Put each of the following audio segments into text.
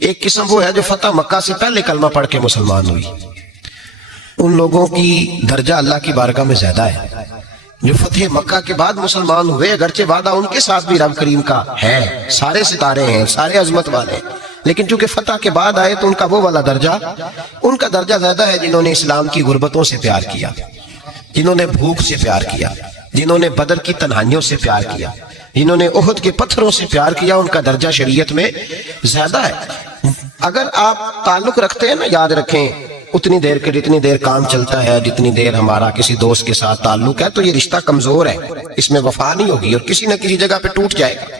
ایک قسم وہ ہے جو فتح مکہ سے پہلے کلمہ پڑھ کے مسلمان ہوئی، ان لوگوں کی درجہ اللہ کی بارگاہ میں زیادہ ہے۔ جو فتح مکہ کے بعد مسلمان ہوئے، اگرچہ وعدہ ان کے ساتھ بھی رب کریم کا ہے، سارے ستارے ہیں، سارے عظمت والے، لیکن چونکہ فتح کے بعد آئے تو ان کا وہ والا درجہ، ان کا درجہ زیادہ ہے جنہوں نے اسلام کی غربتوں سے پیار کیا، جنہوں نے بھوک سے پیار کیا، جنہوں نے بدر کی تنہائیوں سے پیار کیا، جنہوں نے احد کے پتھروں سے پیار کیا، ان کا درجہ شریعت میں زیادہ ہے۔ اگر آپ تعلق رکھتے ہیں نا، یاد رکھیں اتنی دیر کے جتنی دیر کام چلتا ہے، جتنی دیر ہمارا کسی دوست کے ساتھ تعلق ہے، تو یہ رشتہ کمزور ہے، اس میں وفا نہیں ہوگی اور کسی نہ کسی جگہ پہ ٹوٹ جائے گا،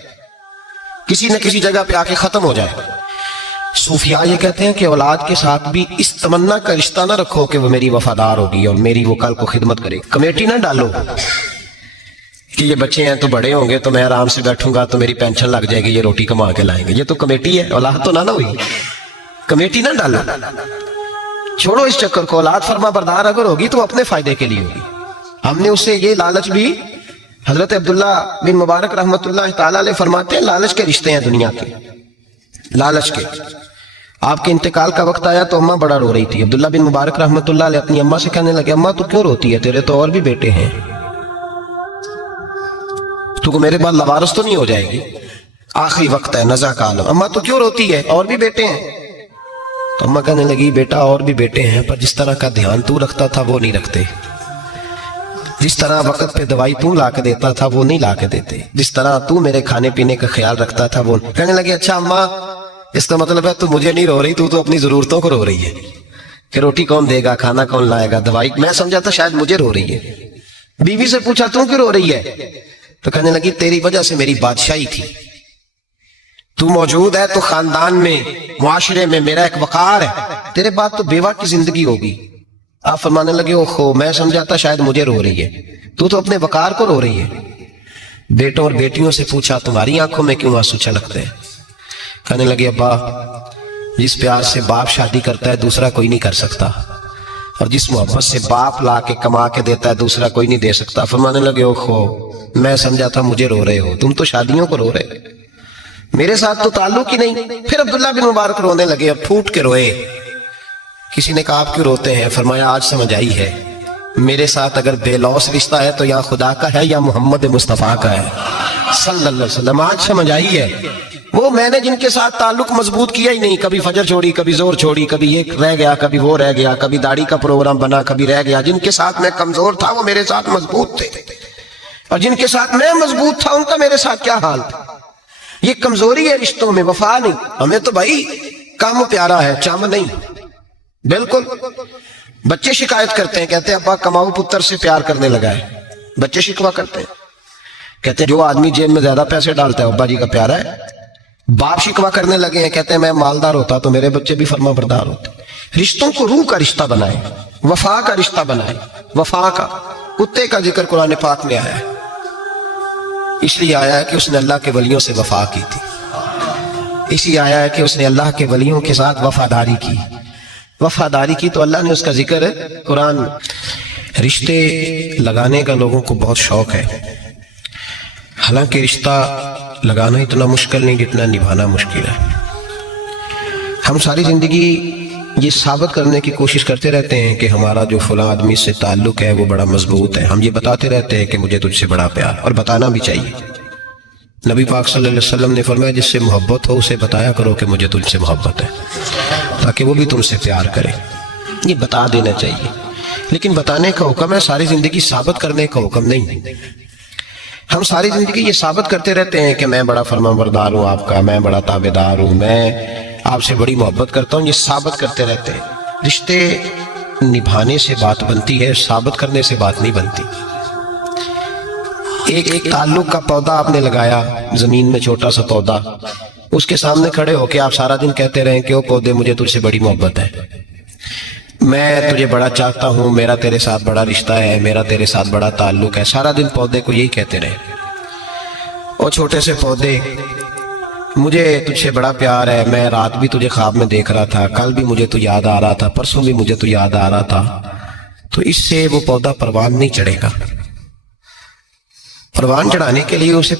کسی نہ کسی جگہ پہ آ کے ختم ہو جائے گا۔ صوفیاء یہ کہتے ہیں کہ اولاد کے ساتھ بھی اس تمنا کا رشتہ نہ رکھو کہ وہ میری وفادار ہوگی اور میری وہ کل کو خدمت کرے، کمیٹی نہ ڈالو کہ یہ بچے ہیں تو بڑے ہوں گے تو میں آرام سے بیٹھوں گا تو میری پینشن لگ جائے گی، یہ روٹی کما کے لائیں گے، یہ تو کمیٹی ہے، اولاد تو نہ ہوئی، کمیٹی نہ ڈالو، چھوڑو اس چکر کو۔ اولاد فرما بردار اگر ہوگی تو اپنے فائدے کے لیے ہوگی۔ ہم نے اسے یہ لالچ بھی، حضرت عبداللہ بن مبارک رحمۃ اللہ تعالیٰ علیہ فرماتے ہیں لالچ کے رشتے ہیں دنیا کے، لالچ کے۔ آپ کے انتقال کا وقت آیا تو اماں بڑا رو رہی تھی، عبداللہ بن مبارک رحمۃ اللہ علیہ اپنی اماں سے کہنے لگے اماں تو کیوں روتی ہے، تیرے تو اور بھی بیٹے ہیں، تو میرے بعد لوارث تو نہیں ہو جائے گی، آخری وقت ہے، نزع کا عالم، اماں تو کیوں روتی ہے، اور بھی بیٹے ہیں؟ تو اماں کہنے لگی بیٹا اور بھی بیٹے ہیں، پر جس طرح کا دھیان تو رکھتا تھا وہ نہیں رکھتے، جس طرح وقت پہ دوائی تو لا کے دیتا تھا وہ نہیں لا کے دیتے، جس طرح تو میرے کھانے پینے کا خیال رکھتا تھا وہ نہیں۔ کہنے لگے اچھا اماں اس کا مطلب ہے تو مجھے نہیں رو رہی، تو اپنی ضرورتوں کو رو رہی ہے کہ روٹی کون دے گا، کھانا کون لائے گا، دوائی، میں سمجھا تھا شاید مجھے رو رہی ہے۔ بیوی سے پوچھا تو کیوں رو رہی ہے، تو کہنے لگی تیری وجہ سے میری بادشاہی تھی، تو موجود ہے تو خاندان میں، معاشرے میں میرا ایک وقار ہے، تیرے بعد تو بیوہ کی زندگی ہوگی۔ آپ فرمانے لگے اوہو میں سمجھا تھا شاید مجھے رو رہی ہے، تو اپنے وقار کو رو رہی ہے۔ بیٹوں اور بیٹیوں سے پوچھا تمہاری آنکھوں میں کیوں آنسو چھلکتے ہیں؟ کہنے لگے ابا جس پیار سے باپ شادی کرتا ہے دوسرا کوئی نہیں کر سکتا، اور جس محبت سے باپ لا کے کما کے دیتا ہے دوسرا کوئی نہیں دے سکتا۔ فرمانے لگے اوہو میں سمجھا تھا مجھے رو رہے ہو، تم تو شادیوں کو رو رہے، میرے ساتھ تو تعلق ہی نہیں۔ پھر عبداللہ بن مبارک رونے لگے، اب پھوٹ کے روئے۔ کسی نے کہا آپ کیوں روتے ہیں؟ فرمایا آج سمجھ آئی ہے، میرے ساتھ اگر بے لوث رشتہ ہے تو یا خدا کا ہے یا محمد مصطفیٰ کا ہے صلی اللہ علیہ وسلم۔ آج سمجھ آئی ہے، وہ میں نے جن کے ساتھ تعلق مضبوط کیا ہی نہیں، کبھی فجر چھوڑی، کبھی زور چھوڑی، کبھی یہ رہ گیا، کبھی وہ رہ گیا، کبھی داڑھی کا پروگرام بنا، کبھی رہ گیا، جن کے ساتھ میں کمزور تھا وہ میرے ساتھ مضبوط تھے، اور جن کے ساتھ میں مضبوط تھا ان کا میرے ساتھ کیا حال تھا۔ یہ کمزوری ہے رشتوں میں، وفا نہیں۔ ہمیں تو بھائی کام پیارا ہے، چام نہیں، بالکل۔ بچے شکایت کرتے ہیں، کہتے ہیں ابا کماؤ پتر سے پیار کرنے لگا ہے، بچے شکوا کرتے ہیں، کہتے ہیں جو آدمی جیب میں زیادہ پیسے ڈالتا ہے ابا جی کا پیارا ہے۔ باپ شکوا کرنے لگے ہیں، کہتے ہیں میں مالدار ہوتا تو میرے بچے بھی فرما بردار ہوتے۔ رشتوں کو روح کا رشتہ بنائیں، وفا کا رشتہ بنائیں، وفا کا۔ کتے کا ذکر قرآن پاک میں آیا ہے، اس لیے آیا ہے کہ اس نے اللہ کے ولیوں سے وفا کی تھی، اس لیے آیا ہے کہ اس نے اللہ کے ولیوں کے ساتھ وفاداری کی، وفاداری کی تو اللہ نے اس کا ذکر ہے قرآن۔ رشتے لگانے کا لوگوں کو بہت شوق ہے، حالانکہ رشتہ لگانا اتنا مشکل نہیں جتنا نبھانا مشکل ہے۔ ہم ساری زندگی یہ ثابت کرنے کی کوشش کرتے رہتے ہیں کہ ہمارا جو فلاں آدمی سے تعلق ہے وہ بڑا مضبوط ہے، ہم یہ بتاتے رہتے ہیں کہ مجھے تجھ سے بڑا پیار، اور بتانا بھی چاہیے۔ نبی پاک صلی اللہ علیہ وسلم نے فرمایا جس سے محبت ہو اسے بتایا کرو کہ مجھے تجھ سے محبت ہے، تاکہ وہ بھی تم سے پیار کرے، یہ بتا دینا چاہیے۔ لیکن بتانے کا حکم ہے، ساری زندگی ثابت کرنے کا حکم نہیں۔ ہم ساری زندگی یہ ثابت کرتے رہتے ہیں کہ میں بڑا فرما بردار ہوں آپ کا، میں بڑا تابعدار ہوں، میں آپ سے بڑی محبت کرتا ہوں، یہ ثابت کرتے رہتے ہیں۔ رشتے نبھانے سے بات بنتی ہے، ثابت کرنے سے بات نہیں بنتی۔ ایک تعلق کا پودا آپ نے لگایا زمین میں، چھوٹا سا پودا، اس کے سامنے کھڑے ہو کے آپ سارا دن کہتے رہیں کہ او پودے مجھے تجھ سے بڑی محبت ہے، میں تجھے بڑا چاہتا ہوں، میرا تیرے ساتھ بڑا رشتہ ہے، میرا تیرے ساتھ بڑا تعلق ہے، سارا دن پودے کو یہی کہتے رہے، او چھوٹے سے پودے مجھے تجھ سے بڑا پیار ہے، میں رات بھی تجھے خواب میں دیکھ رہا تھا، کل بھی مجھے تو یاد آ رہا تھا، پرسوں بھی مجھے تو یاد آ رہا تھا، تو اس سے وہ پودا پروان نہیں چڑھے گا۔ پروان چڑھانے کے لیے اسے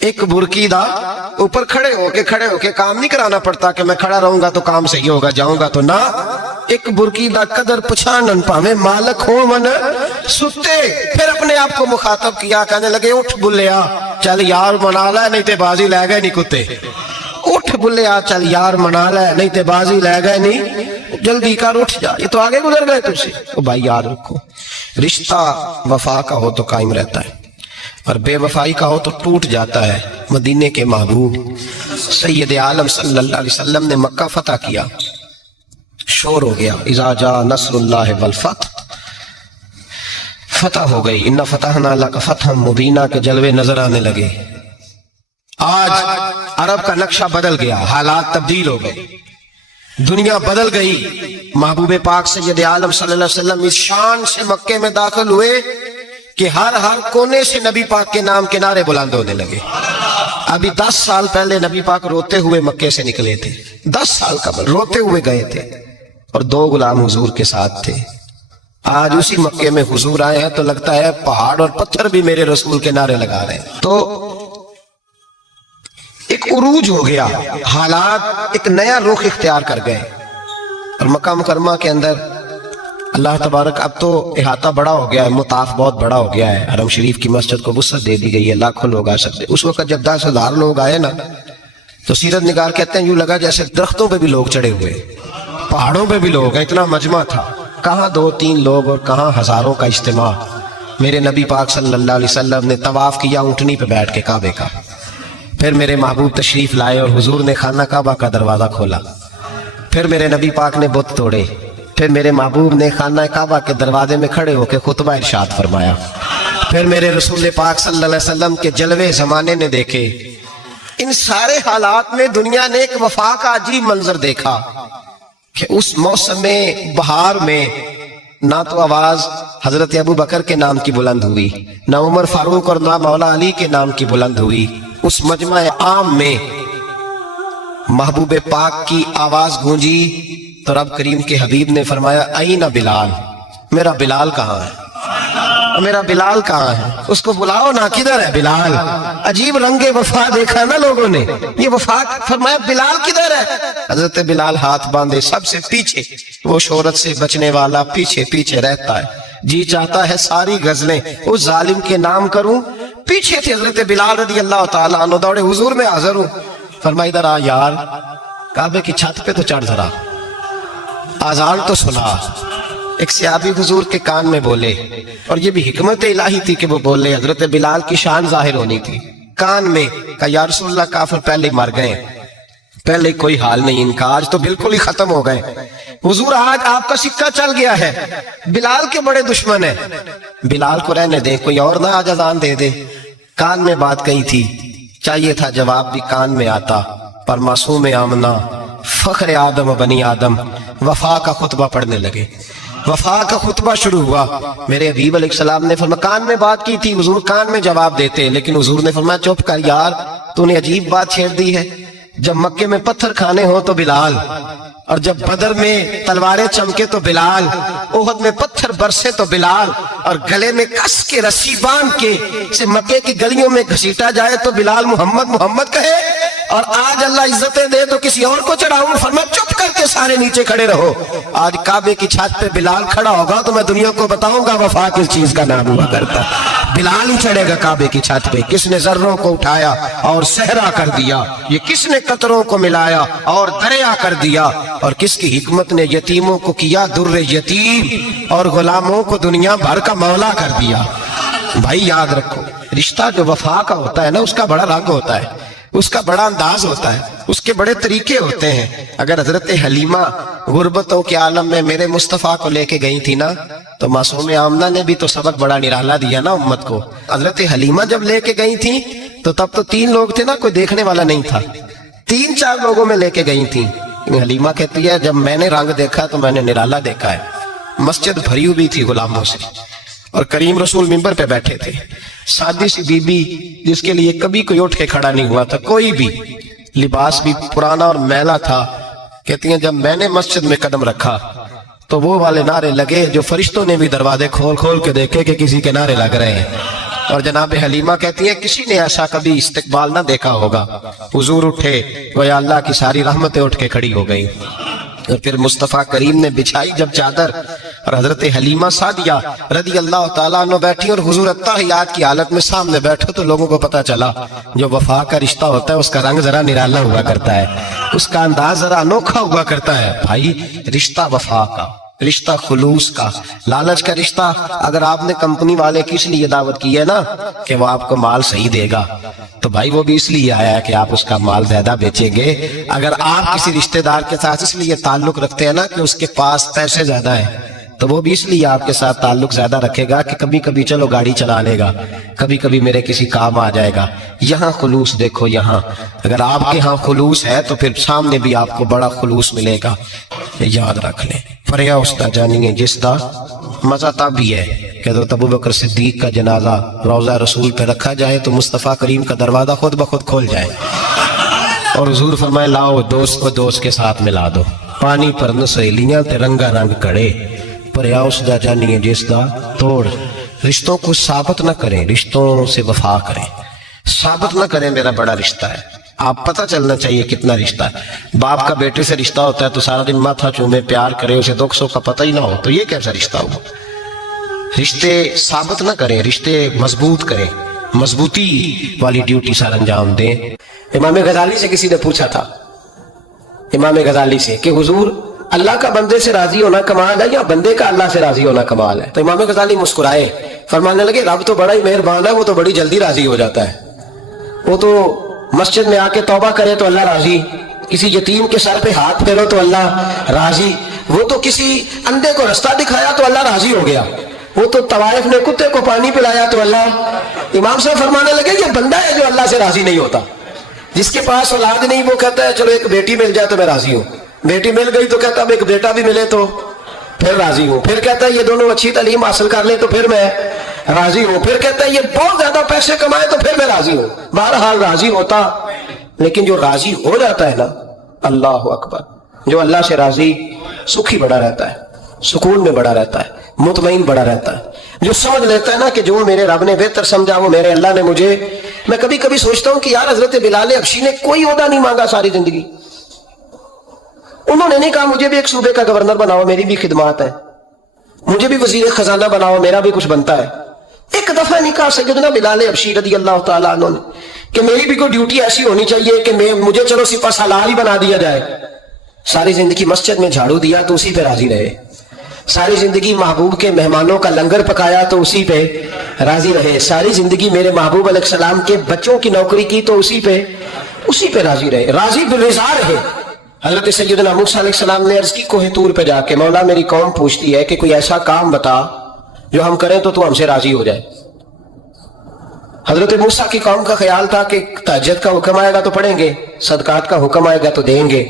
ایک برکی دا اوپر کھڑے ہو کے کام نہیں کرانا پڑتا کہ میں کھڑا رہوں گا تو کام صحیح ہوگا، جاؤں گا تو نہ. ایک برکی دا قدر پچھانن پاویں مالک ہو من ستے. پھر اپنے آپ کو مخاطب کیا، کہنے لگے اٹھ بلیا چل یار منا لے نہیں تے بازی لے گئے نہیں کتے. اٹھ بلیا چل یار منا لے نہیں تے بازی لے گئے نہیں، جلدی کر اٹھ جا، یہ تو آگے گزر گئے تجھ سے. تو بھائی یاد رکھو، رشتہ وفا کا ہو تو قائم رہتا ہے اور بے وفائی کا ہو تو ٹوٹ جاتا ہے. مدینے کے محبوب سید عالم صلی اللہ علیہ وسلم نے مکہ فتح کیا، شور ہو گیا اذا جاء نصر اللہ والفتح، فتح ہو گئی. ان فتحنا لک فتحا مبینا کے جلوے نظر آنے لگے. آج عرب کا نقشہ بدل گیا، حالات تبدیل ہو گئے، دنیا بدل گئی. محبوب پاک سید عالم صلی اللہ علیہ وسلم اس شان سے مکے میں داخل ہوئے کہ ہر کونے سے نبی پاک کے نام کے نعرے بلند ہونے لگے. ابھی 10 سال پہلے نبی پاک روتے ہوئے مکے سے نکلے تھے، 10 سال قبل روتے ہوئے گئے تھے اور 2 غلام حضور کے ساتھ تھے. آج اسی مکے میں حضور آئے ہیں تو لگتا ہے پہاڑ اور پتھر بھی میرے رسول کے نعرے لگا رہے ہیں. تو ایک عروج ہو گیا، حالات ایک نیا رخ اختیار کر گئے. اور مکہ مکرمہ کے اندر اللہ تبارک اب تو احاطہ بڑا ہو گیا ہے، مطاف بہت بڑا ہو گیا ہے. حرم شریف کی مسجد کو وسعت دے دی گئی ہے، لاکھوں لوگ آ سکتے. اس وقت جب 10,000 لوگ آئے نا تو سیرت نگار کہتے ہیں یوں لگا جیسے درختوں پہ بھی لوگ چڑھے ہوئے، پہاڑوں پہ بھی لوگ، اتنا مجمع تھا. کہاں 2-3 لوگ اور کہاں ہزاروں کا اجتماع. میرے نبی پاک صلی اللہ علیہ وسلم نے طواف کیا اونٹنی پہ بیٹھ کے کعبے کا. پھر میرے محبوب تشریف لائے اور حضور نے خانہ کعبہ کا دروازہ کھولا. پھر میرے نبی پاک نے بت توڑے. پھر میرے محبوب نے خانہ کعبہ کے دروازے میں کھڑے ہو کے خطبہ ارشاد فرمایا. پھر میرے رسول پاک صلی اللہ علیہ وسلم کے جلوے زمانے نے دیکھے. ان سارے حالات میں دنیا نے ایک وفا کا عجیب منظر دیکھا کہ اس موسم بہار میں نہ تو آواز حضرت ابو بکر کے نام کی بلند ہوئی، نہ عمر فاروق اور نہ مولا علی کے نام کی بلند ہوئی. اس مجمع عام میں محبوب پاک کی آواز گونجی تو رب کریم کے حبیب نے فرمایا این بلال، میرا بلال کہاں ہے، میرا بلال کہاں ہے، اس کو بلاؤ نا، کدھر ہے بلال. عجیب رنگ وفا دیکھا نا لوگوں نے، یہ وفا. فرمایا بلال کدھر ہے. حضرت بلال ہاتھ باندھے سب سے پیچھے، وہ شہرت سے بچنے والا پیچھے پیچھے رہتا ہے. جی چاہتا ہے ساری غزلیں اس ظالم کے نام کروں. پیچھے تھے حضرت بلال رضی اللہ تعالیٰ عنہ، دوڑے حضور میں حاضر ہوں. فرمایا ادھر آ یار، کعبے کی چھت پہ تو چڑھ ذرا، آزان تو سنا. ایک صحابی حضور کے کان میں بولے، اور یہ بھی حکمت الہی تھی کہ وہ بولے. حضرت بلال کی شان ظاہر ہونی تھی. کان میں کہا یا رسول اللہ کافر پہلے مر گئے، پہلے کوئی حال نہیں ان کا، آج تو بالکل ہی ختم ہو گئے. حضور آج آپ کا سکہ چل گیا ہے، بلال کے بڑے دشمن ہیں، بلال کو رہنے دے، کوئی اور نہ آج اذان دے دے. کان میں بات کہی تھی، چاہیے تھا جواب بھی کان میں آتا، پر معصوم آمنہ فخر آدم و بنی آدم وفا کا خطبہ پڑھنے لگے. وفا کا خطبہ شروع ہوا. میرے حبیب علیہ السلام نے فرمایا کان میں بات کی تھی، حضور کان میں جواب دیتے، لیکن حضور نے فرمایا چپ کر یار، تو نے عجیب بات چھیڑ دی ہے. جب مکے میں پتھر کھانے ہو تو بلال، اور جب بدر میں تلواریں چمکے تو بلال، احد میں پتھر برسے تو بلال، اور گلے میں کس کے رسی باندھ کے سے مکے کی گلیوں میں گھسیٹا جائے تو بلال محمد محمد کہے. اور آج اللہ عزتیں دے تو کسی اور کو چڑھاؤں. فرمایا چپ کر کے سارے نیچے کھڑے رہو. آج کعبے کی چھت پہ بلال کھڑا ہوگا تو میں دنیا کو بتاؤں گا وفا کس چیز کا نام ہوا کرتا. بلال ہی چڑھے گا کعبے کی چھت پہ. کس نے ذروں کو اٹھایا اور صحرا کر دیا، یہ کس نے قطروں کو ملایا اور دریا کر دیا، اور کس کی حکمت نے یتیموں کو کیا در یتیم اور غلاموں کو دنیا بھر کا مولا کر دیا. بھائی یاد رکھو، رشتہ جو وفا کا ہوتا ہے نا، اس کا بڑا رنگ ہوتا ہے، اس کا بڑا انداز ہوتا ہے، اس کے بڑے طریقے ہوتے ہیں. اگر حضرت حلیمہ غربتوں کے عالم میں میرے مصطفیٰ کو لے کے گئی تھی نا، تو معصوم آمنہ نے بھی تو سبق بڑا نرالا دیا نا امت کو. حضرت حلیمہ جب لے کے گئی تھی تو تب تو 3 لوگ تھے نا، کوئی دیکھنے والا نہیں تھا. 3-4 لوگوں میں لے کے گئی تھی. حلیمہ کہتی ہے جب میں نے رنگ دیکھا تو میں نے نرالا دیکھا ہے. مسجد بھری ہوئی تھی غلاموں سے، اور کریم رسول منبر پہ بیٹھے تھے. سادی سی بی بی جس کے لیے کبھی کوئی اٹھ کے کھڑا نہیں ہوا تھا، کوئی بھی، لباس بھی پرانا اور میلا تھا. کہتی ہیں جب میں نے مسجد میں قدم رکھا تو وہ والے نعرے لگے جو فرشتوں نے بھی دروازے کھول کھول کے دیکھے کہ کسی کے نعرے لگ رہے ہیں. اور جناب حلیمہ کہتی ہیں کسی نے ایسا کبھی استقبال نہ دیکھا ہوگا. حضور اٹھے گویا اللہ کی ساری رحمتیں اٹھ کے کھڑی ہو گئی. اور پھر مصطفیٰ کریم نے بچھائی جب چادر اور حضرت حلیمہ سعدیہ رضی اللہ تعالیٰ عنہ بیٹھی اور حضور اتحیات کی حالت میں سامنے بیٹھے تو لوگوں کو پتا چلا جو وفا کا رشتہ ہوتا ہے اس کا رنگ ذرا نرالا ہوا کرتا ہے, اس کا انداز ذرا انوکھا ہوا کرتا ہے. بھائی رشتہ وفا کا, رشتہ خلوص کا, لالچ کا رشتہ. اگر آپ نے کمپنی والے کی اس لیے دعوت کی ہے نا کہ وہ آپ کو مال صحیح دے گا تو بھائی وہ بھی اس لیے آیا ہے کہ آپ اس کا مال زیادہ بیچیں گے. اگر آپ کسی رشتہ دار کے ساتھ اس لیے تعلق رکھتے ہیں نا کہ اس کے پاس پیسے زیادہ ہیں تو وہ بھی اس لیے آپ کے ساتھ تعلق زیادہ رکھے گا کہ کبھی کبھی چلو گاڑی چلا لے گا, کبھی کبھی میرے کسی کام آ جائے گا. یہاں خلوص دیکھو, یہاں اگر آپ کے ہاں خلوص ہے تو پھر سامنے بھی آپ کو بڑا خلوص ملے گا. یاد رکھ لیں. فریا اس دا جانیے جس دا مزہ تب بھی ہے کہ حضرت ابوبکر صدیق کا جنازہ روضہ رسول پہ رکھا جائے تو مصطفیٰ کریم کا دروازہ خود بخود کھول جائے اور حضور فرمائے لاؤ دوست کو دوست کے ساتھ ملا دو, پانی پر نہ سہیلیاں تے رنگا رنگ کڑے. فریا اس دا جانیے جس دا توڑ رشتوں کو ثابت نہ کریں, رشتوں سے وفا کریں. ثابت نہ کریں میرا بڑا رشتہ ہے, آپ پتہ چلنا چاہیے کتنا رشتہ ہے. باپ کا بیٹے سے رشتہ ہوتا ہے تو سارا دن ماتھا چومے پیار کرے, اسے دکھ سکھ کا پتہ ہی نہ ہو تو یہ کیسا رشتہ ہو. رشتے ثابت نہ کریں, رشتے مضبوط کریں, مضبوطی والی ڈیوٹی سر انجام دیں. امام غزالی سے کسی نے پوچھا تھا, امام غزالی سے, کہ حضور اللہ کا بندے سے راضی ہونا کمال ہے یا بندے کا اللہ سے راضی ہونا کمال ہے؟ تو امام غزالی مسکرائے, فرمانے لگے رب تو بڑا ہی مہربان ہے, وہ تو بڑی جلدی راضی ہو جاتا ہے. وہ تو مسجد میں آ کے توبہ کرے تو اللہ راضی, کسی یتیم کے سر پہ ہاتھ پھیرو تو اللہ راضی, وہ تو کسی اندھے کو رستہ دکھایا تو اللہ راضی ہو گیا, وہ تو طوائف نے کتے کو پانی پلایا تو اللہ. امام صاحب فرمانے لگے یہ بندہ ہے جو اللہ سے راضی نہیں ہوتا. جس کے پاس اولاد نہیں وہ کہتا ہے چلو ایک بیٹی مل جائے تو میں راضی ہوں, بیٹی مل گئی تو کہتا اب ایک بیٹا بھی ملے تو پھر راضی ہوں, پھر کہتا ہے یہ دونوں اچھی تعلیم حاصل کر لیں تو پھر میں راضی ہوں, پھر کہتا ہے یہ بہت زیادہ پیسے کمائے تو پھر میں راضی ہوں. بہرحال راضی ہوتا, لیکن جو راضی ہو جاتا ہے نا, اللہ اکبر, جو اللہ سے راضی سکھی بڑا رہتا ہے, سکون میں بڑا رہتا ہے, مطمئن بڑا رہتا ہے. جو سمجھ لیتا ہے نا کہ جو میرے رب نے بہتر سمجھا وہ میرے اللہ نے مجھے. میں کبھی کبھی سوچتا ہوں کہ یار حضرت بلال حبشی نے کوئی عہدہ نہیں مانگا ساری زندگی, انہوں نے نہیں کہا مجھے بھی ایک صوبے کا گورنر بناؤ میری بھی خدمات ہے, مجھے بھی وزیر خزانہ بناؤ میرا بھی کچھ بنتا ہے. ایک دفعہ نہیں کہا سیدنا بلال حبشی رضی اللہ تعالیٰ عنہ نے کہ میری بھی کوئی ڈیوٹی ایسی ہونی چاہیے کہ مجھے چلو سپہ سالار ہی بنا دیا جائے. ساری زندگی مسجد میں جھاڑو دیا تو اسی پہ راضی رہے, ساری زندگی محبوب کے مہمانوں کا لنگر پکایا تو اسی پہ راضی رہے, ساری زندگی میرے محبوب علیہ السلام کے بچوں کی نوکری کی تو اسی پہ راضی رہے, راضی بالرضا رہے. حضرت سیدنا موسیٰ علیہ السلام نے عرض کی کوہ طور پہ جا کے, مولا میری قوم پوچھتی ہے کہ کوئی ایسا کام بتا جو ہم کریں تو ہم سے راضی ہو جائے. حضرت موسیٰ کی قوم کا خیال تھا کہ تہجد کا حکم آئے گا تو پڑھیں گے, صدقات کا حکم آئے گا تو دیں گے,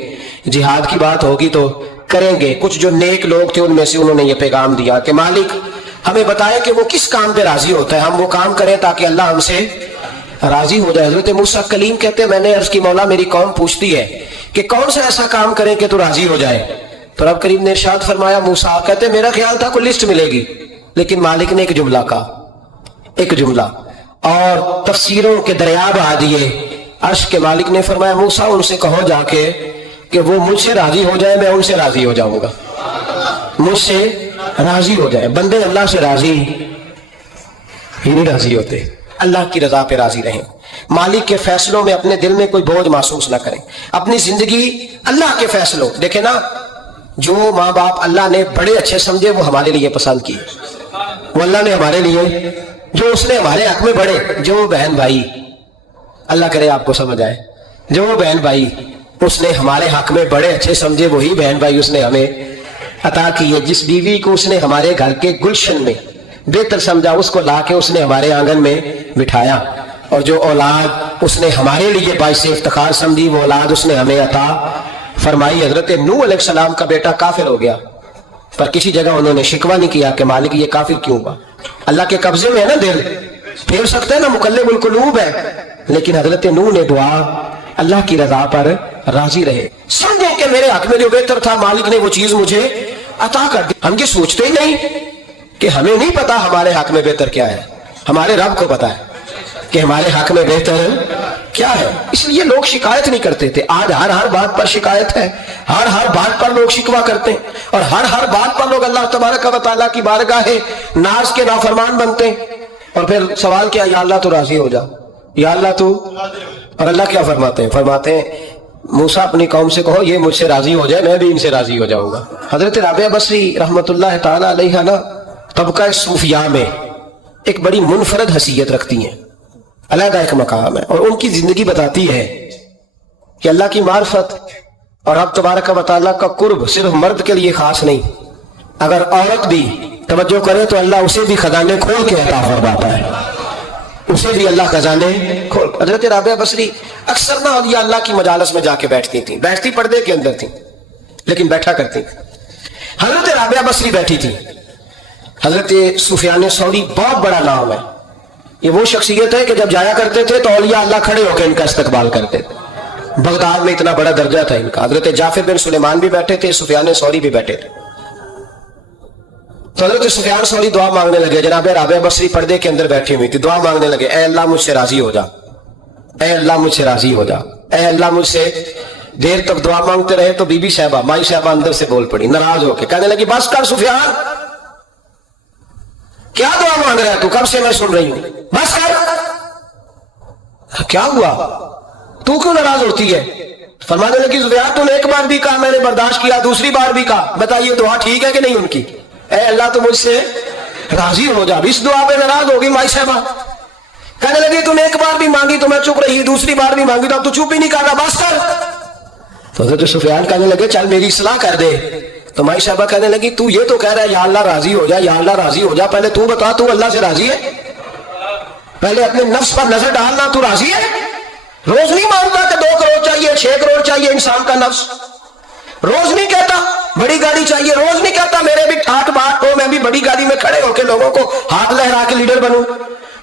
جہاد کی بات ہوگی تو کریں گے. کچھ جو نیک لوگ تھے ان میں سے انہوں نے یہ پیغام دیا کہ مالک ہمیں بتائے کہ وہ کس کام پہ راضی ہوتا ہے, ہم وہ کام کریں تاکہ اللہ ہم سے راضی ہو جائے. حضرت موسیٰ کلیم کہتے ہیں میں نے عرض کی مولا میری قوم پوچھتی ہے کہ کون سا ایسا کام کریں کہ تو راضی ہو جائے. تو رب کریم نے ارشاد فرمایا موسیٰ, کہتے میرا خیال تھا کوئی لسٹ ملے گی, لیکن مالک نے ایک جملہ کہا, ایک جملہ, اور تفسیروں کے دریا بہا دیے. عرش کے مالک نے فرمایا موسیٰ ان سے کہو جا کے کہ وہ مجھ سے راضی ہو جائے, میں ان سے راضی ہو جاؤں گا, مجھ سے راضی ہو جائے. بندے اللہ سے راضی ہی نہیں راضی ہوتے, اللہ کی رضا پہ راضی رہیں. مالک کے فیصلوں میں اپنے دل میں کوئی بوجھ محسوس نہ کریں, اپنی زندگی اللہ کے فیصلوں. دیکھیں نا, جو ماں باپ اللہ نے بڑے اچھے سمجھے وہ ہمارے لیے پسند کیے, وہ اللہ نے ہمارے لیے, جو اس نے ہمارے حق میں بڑے, جو بہن بھائی, اللہ کرے آپ کو سمجھ آئے, جو بہن بھائی اس نے ہمارے حق میں بڑے اچھے سمجھے وہی بہن بھائی اس نے ہمیں عطا کیے. جس بیوی کو اس نے ہمارے گھر کے گلشن میں بہتر سمجھا اس کو لا کے اس نے ہمارے آنگن میں بٹھایا, اور جو اولاد اس نے ہمارے لیے باعث افتخار سمجھی وہ اولاد اس نے ہمیں عطا فرمائی. حضرت نوح علیہ السلام کا بیٹا کافر ہو گیا, پر کسی جگہ انہوں نے شکوہ نہیں کیا کہ مالک یہ کافر کیوں ہوا. اللہ کے قبضے میں ہے نا دل, پھیر سکتے ہیں نا, مقلب القلوب ہے. لیکن حضرت نوح نے دعا اللہ کی رضا پر راضی رہے, سمجھے کہ میرے حق میں جو بہتر تھا مالک نے وہ چیز مجھے عطا کر دی. ہم یہ سوچتے ہی نہیں کہ ہمیں نہیں پتا ہمارے حق میں بہتر کیا ہے. ہمارے رب کو پتا ہے کہ ہمارے حق میں بہتر کیا ہے، اس لیے لوگ شکایت نہیں کرتے تھے. آج ہر بات پر شکایت ہے، ہر بات پر لوگ شکوہ کرتے ہیں، اور ہر بات پر لوگ اللہ تبارک و تعالیٰ کی بارگاہ ناز کے نافرمان بنتے ہیں. اور پھر سوال کیا، یا اللہ تو راضی ہو جا، یا اللہ تو. اور اللہ کیا فرماتے ہیں موسیٰ اپنی قوم سے کہو یہ مجھ سے راضی ہو جائے میں بھی ان سے راضی ہو جاؤں گا. حضرت رابعہ بصری رحمت اللہ تعالیٰ علیہ نا طبقہ صوفیاء میں ایک بڑی منفرد حیثیت رکھتی ہیں، علیحدہ ایک مقام ہے، اور ان کی زندگی بتاتی ہے کہ اللہ کی معرفت اور رب تبارک و تعالیٰ کا قرب صرف مرد کے لیے خاص نہیں، اگر عورت بھی توجہ کرے تو اللہ اسے بھی خزانے کھول کے عطا فرماتا ہے، اسے بھی اللہ خزانے کھول. حضرت رابعہ بصری اکثر نہ اولیاء اللہ کی مجالس میں جا کے بیٹھتی تھیں، بیٹھتی پردے کے اندر تھیں لیکن بیٹھا کرتی. حضرت رابعہ بصری بیٹھی تھی. حضرت سفیان ثوری بہت بڑا نام ہے، یہ وہ شخصیت ہے کہ جب جایا کرتے تھے تو اولیاء اللہ کھڑے ہو کے ان کا استقبال کرتے تھے. بغداد میں اتنا بڑا درجہ تھا ان کا. حضرت جعفر بن سلیمان بھی بیٹھے تھے، سفیان ثوری بھی بیٹھے تھے. تو حضرت سفیان ثوری دعا مانگنے لگے، جناب رابعہ بصری پردے کے اندر بیٹھی ہوئی تھی، دعا مانگنے لگے، اے اللہ مجھ سے راضی ہو جا، اے اللہ مجھ سے راضی ہو جا، اے اللہ مجھ سے. دیر تک دعا مانگتے رہے تو بی بی صاحبہ مائی صاحبہ اندر سے بول پڑی ناراض ہو کے، کہنے لگی بس کر سفیان، کیا دعا مانگ رہا ہے تو، کب سے میں سن رہی ہوں، بس کر. کیا ہوا، تو کیوں ناراض ہوتی ہے؟ فرمانے لگی سفیان تو نے ایک بار بھی کہا میں نے برداشت کیا، دوسری بار بھی کہا، بتائیے دعا ٹھیک ہے کہ نہیں ان کی؟ اے اللہ تو مجھ سے راضی ہو جا. اس دعا پہ ناراض ہوگی مائی صاحبہ. کہنے لگی تو نے ایک بار بھی مانگی تو میں چپ رہی، دوسری بار بھی مانگی تو اب تو چپ ہی نہیں کر رہا، بس کر. تو حضرت سفیان کہنے لگے چل میری اصلاح کر دے. تو مائی صاحبہ کہنے لگی تو یہ تو کہہ رہا ہے یا اللہ راضی ہو جا، یا اللہ راضی ہو جا، پہلے تو بتا تو اللہ سے راضی ہے؟ پہلے اپنے نفس پر نظر ڈالنا، تو راضی ہے؟ روز نہیں مانگتا کہ 2 کروڑ چاہیے، 6 کروڑ چاہیے انسان کا نفس. روز نہیں کہتا بڑی گاڑی چاہیے، روز نہیں کہتا میرے بھی ٹھاٹ باٹ ہو، میں بھی بڑی گاڑی میں کھڑے ہو کے لوگوں کو ہاتھ لہرا کے لیڈر بنوں.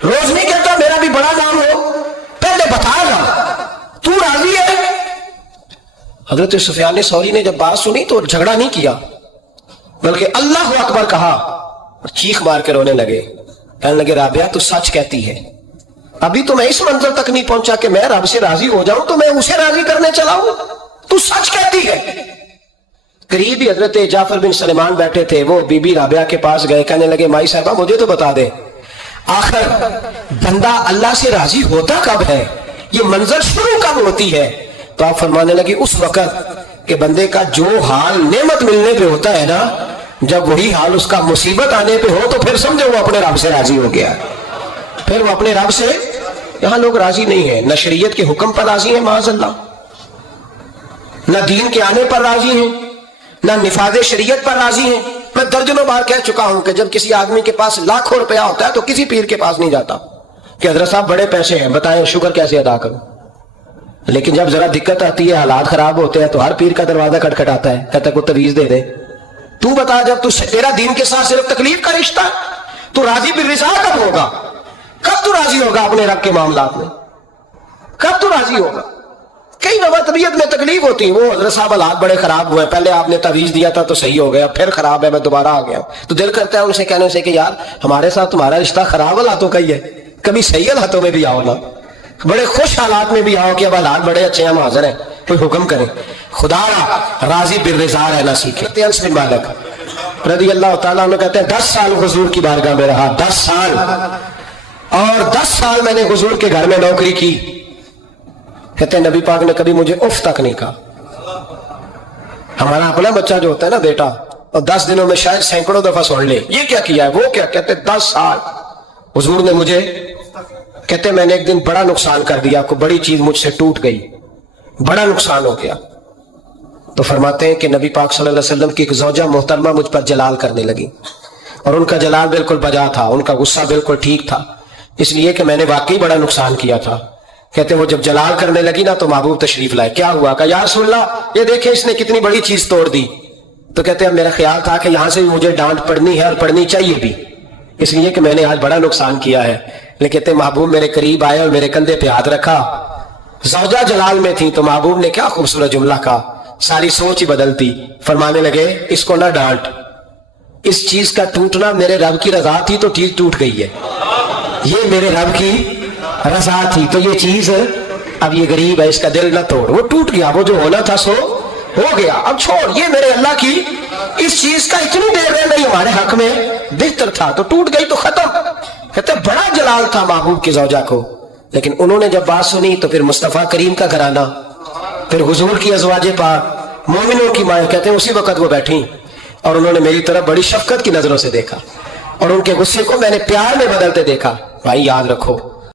روز نہیں کہتا میرا بھی بڑا نام ہو. پہلے بتا گا تو راضی ہے؟ حضرت سفیان ثوری نے جب بات سنی تو جھگڑا نہیں کیا بلکہ اللہ اکبر کہا اور چیخ مار کے رونے لگے. کہنے لگے رابعہ تو سچ کہتی ہے، ابھی تو میں اس منظر تک نہیں پہنچا کہ میں رب سے راضی ہو جاؤں تو میں اسے راضی کرنے چلا ہوں، تو سچ کہتی ہے. قریب ہی حضرت جعفر بن سلیمان بیٹھے تھے، وہ بی بی رابعہ کے پاس گئے، کہنے لگے مائی صاحبہ مجھے تو بتا دے آخر بندہ اللہ سے راضی ہوتا کب ہے، یہ منظر شروع کب ہوتی ہے؟ تو آپ فرمانے لگے اس وقت کہ بندے کا جو حال نعمت ملنے پہ ہوتا ہے نا، جب وہی حال اس کا مصیبت آنے پہ ہو تو پھر سمجھو وہ اپنے رب سے راضی ہو گیا. پھر وہ اپنے رب سے. یہاں لوگ راضی نہیں ہیں، نہ شریعت کے حکم پر راضی ہیں معاذ اللہ، نہ دین کے آنے پر راضی ہیں، نہ نفاذ شریعت پر راضی ہیں. میں درجنوں بار کہہ چکا ہوں کہ جب کسی آدمی کے پاس لاکھوں روپیہ ہوتا ہے تو کسی پیر کے پاس نہیں جاتا کہ حضرت صاحب بڑے پیسے ہیں بتائیں شکر کیسے ادا کروں. لیکن جب ذرا دقت آتی ہے، حالات خراب ہوتے ہیں، تو ہر پیر کا دروازہ کھٹکھٹاتا ہے، کہتا ہے کوئی تعویذ دے دے. تو بتا جب تیرا دین کے ساتھ صرف تکلیف کا رشتہ تو راضی بالرضا کب ہوگا؟ کب تو راضی ہوگا اپنے رب کے معاملات میں؟ کب تو راضی ہوگا؟ کئی دفعہ طبیعت میں تکلیف ہوتی ہے، وہ حضرت صاحب حالات بڑے خراب ہوئے، پہلے آپ نے تعویذ دیا تھا تو صحیح ہو گیا، پھر خراب ہے میں دوبارہ آ گیا. تو دل کرتا ہے ان سے کہنے سے کہ یار ہمارے ساتھ تمہارا رشتہ خراب حالاتوں کا ہی ہے، کبھی صحیح حالاتوں میں بھی آؤ نا، بڑے خوش حالات میں بھی آؤ کہ اب حالات بڑے اچھے ہیں ہم حاضر ہیں، کوئی حکم کرے. خدا راضی بالرضا رہنا سیکھے. انس بن مالک رضی اللہ تعالیٰ عنہ کہتے ہیں 10 سال حضور کی بارگاہ میں رہا، 10 سال، اور 10 سال میں نے حضور کے گھر میں نوکری کی. کہتے ہیں نبی پاک نے کبھی مجھے اف تک نہیں کہا. ہمارا اپنا بچہ جو ہوتا ہے نا بیٹا، اور 10 دنوں میں شاید سینکڑوں دفعہ سن لے یہ کیا کیا ہے وہ کیا. کہتے 10 سال حضور نے مجھے، کہتے میں نے ایک دن بڑا نقصان کر دیا، کوئی بڑی چیز مجھ سے ٹوٹ گئی، بڑا نقصان ہو گیا. تو فرماتے ہیں کہ نبی پاک صلی اللہ علیہ وسلم کی ایک زوجہ محترمہ مجھ پر جلال کرنے لگی، اور ان کا جلال بالکل بجا تھا، ان کا غصہ بالکل ٹھیک تھا، اس لیے کہ میں نے واقعی بڑا نقصان کیا تھا. کہتے وہ جب جلال کرنے لگی نا تو محبوب تشریف لائے. کیا ہوا؟ کہ یا رسول اللہ یہ دیکھیں اس نے کتنی بڑی چیز توڑ دی. تو کہتے ہیں میرا خیال تھا کہ یہاں سے بھی مجھے ڈانٹ پڑنی ہے اور پڑنی چاہیے بھی، اس لیے کہ میں نے آج بڑا نقصان کیا ہے. لیکن کہتے محبوب میرے قریب آئے اور میرے کندھے پہ ہاتھ رکھا. زوجہ جلال میں تھی تو محبوب نے کیا خوبصورت جملہ کہا، ساری سوچ ہی بدلتی. فرمانے لگے اس کو نہ ڈانٹ، اس چیز کا ٹوٹنا میرے رب کی رضا تھی تو چیز ٹوٹ گئی ہے. یہ میرے رب کی رضا تھی. تو یہ چیز اب یہ غریب ہے, اس کا دل نہ توڑ. وہ ٹوٹ گیا, وہ جو ہونا تھا سو ہو گیا, اب چھوڑ. یہ میرے اللہ کی اس چیز کا اتنی دیر نہیں ہمارے حق میں بہتر تھا, تو ٹوٹ گئی تو ختم. کہتے بڑا جلال تھا محبوب کی زوجہ کو, لیکن انہوں نے جب بات سنی تو پھر مصطفیٰ کریم کا گھرانہ, پھر حضور کی ازواج پاک, مومنوں کی مائیں, کہتے ہیں اسی وقت وہ بیٹھیں اور انہوں نے میری طرف بڑی شفقت کی نظروں سے دیکھا, اور ان کے غصے کو میں نے پیار میں بدلتے دیکھا. بھائی یاد رکھو,